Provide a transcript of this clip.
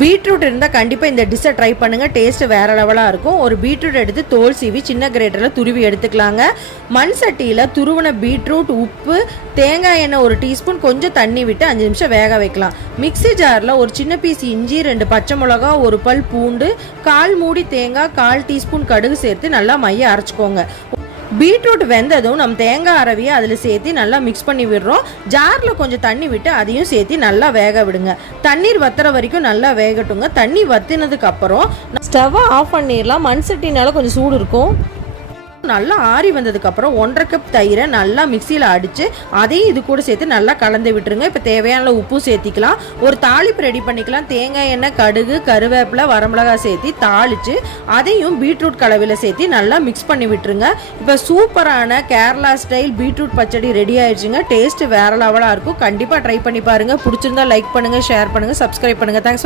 Beetroot இருந்தால் கண்டிப்பாக இந்த டிஷ்ஷை ட்ரை பண்ணுங்கள். டேஸ்ட்டு வேறு லெவலாக இருக்கும். ஒரு பீட்ரூட் எடுத்து தோல் சீவி சின்ன கிரேட்டரில் துருவி எடுத்துக்கலாங்க. மண் சட்டியில் துருவின பீட்ரூட், உப்பு, தேங்காய் எண்ணெய் 1 டீஸ்பூன், கொஞ்சம் தண்ணி விட்டு 5 நிமிஷம் வேக வைக்கலாம். மிக்ஸி ஜாரில் ஒரு சின்ன பீஸ் இஞ்சி, 2 பச்சை மிளகா, 1 பல் பூண்டு, 1/4 மூடி தேங்காய், 1/4 டீஸ்பூன் கடுகு சேர்த்து நல்லா மைய அரைச்சிக்கோங்க. பீட்ரூட் வெந்ததும் நம்ம தேங்காய் அரவியை அதில் சேர்த்து நல்லா மிக்ஸ் பண்ணி விடுறோம். ஜாரில் கொஞ்சம் தண்ணி விட்டு அதையும் சேர்த்து நல்லா வேக விடுங்க. தண்ணீர் வத்துற வரைக்கும் நல்லா வேகட்டுங்க. தண்ணி வத்தினதுக்கு அப்புறம் ஸ்டவ்வை ஆஃப் பண்ணிடலாம். மண் சட்டினால கொஞ்சம் சூடு இருக்கும். நல்லா ஆறி வந்ததுக்கப்புறம் 1/2 கப் தயிரை நல்லா மிக்சியில் அடித்து அதையும் இது கூட சேர்த்து நல்லா கலந்து விட்டுருங்க. இப்போ தேவையான உப்பு சேர்த்திக்கலாம். ஒரு தாளிப்பு ரெடி பண்ணிக்கலாம். தேங்காய் எண்ணெய், கடுகு, கருவேப்பிலை, வரமிளகாய் சேர்த்து தாளித்து அதையும் பீட்ரூட் கலவையில் சேர்த்து நல்லா மிக்ஸ் பண்ணி விட்டுருங்க. இப்போ சூப்பரான கேரளா ஸ்டைல் பீட்ரூட் பச்சடி ரெடி ஆயிடுச்சுங்க. டேஸ்ட்டு வேறு லெவலாக இருக்கும். கண்டிப்பாக ட்ரை பண்ணி பாருங்கள். பிடிச்சிருந்தா லைக் பண்ணுங்கள், ஷேர் பண்ணுங்கள், சப்ஸ்கிரைப் பண்ணுங்கள். Thanks for